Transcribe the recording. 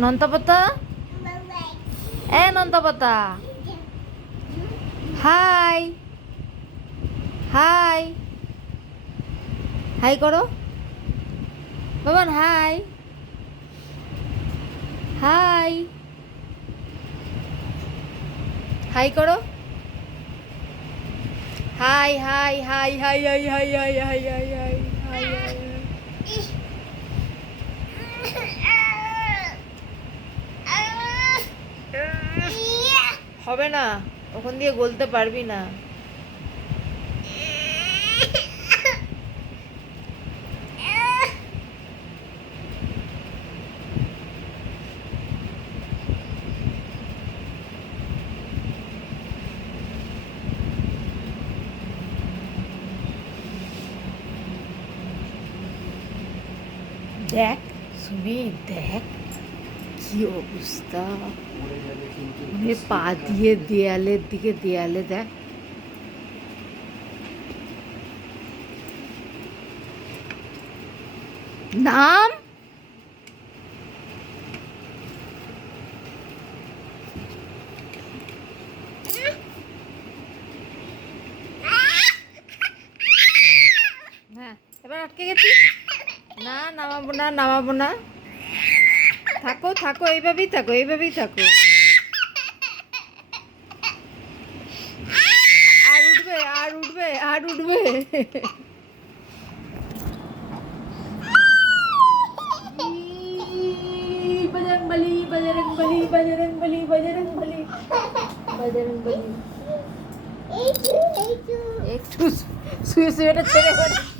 নন্তপতা নন্তপতা high high high করো Baban high high high করো high high high high high high high high high high high হবে না ওখান দিয়ে গলতে পারবি না দেখ সুমিত দেখ কি অবস্থা মানে পা দিয়ে দেয়ালের দিকে দেয়ালে দেখ নাম হ্যাঁ এবার আটকে গেছি না নামাবো না নামাবো না থাকো থাকো এইভাবেই থাকো এইভাবেই থাকো আর উঠবে আর উঠবে আর উঠবে বজরংবলী বজরংবলী বজরংবলী বজরংবলী বজরংবলী একটু শুয়ে শুয়ে ছেড়ে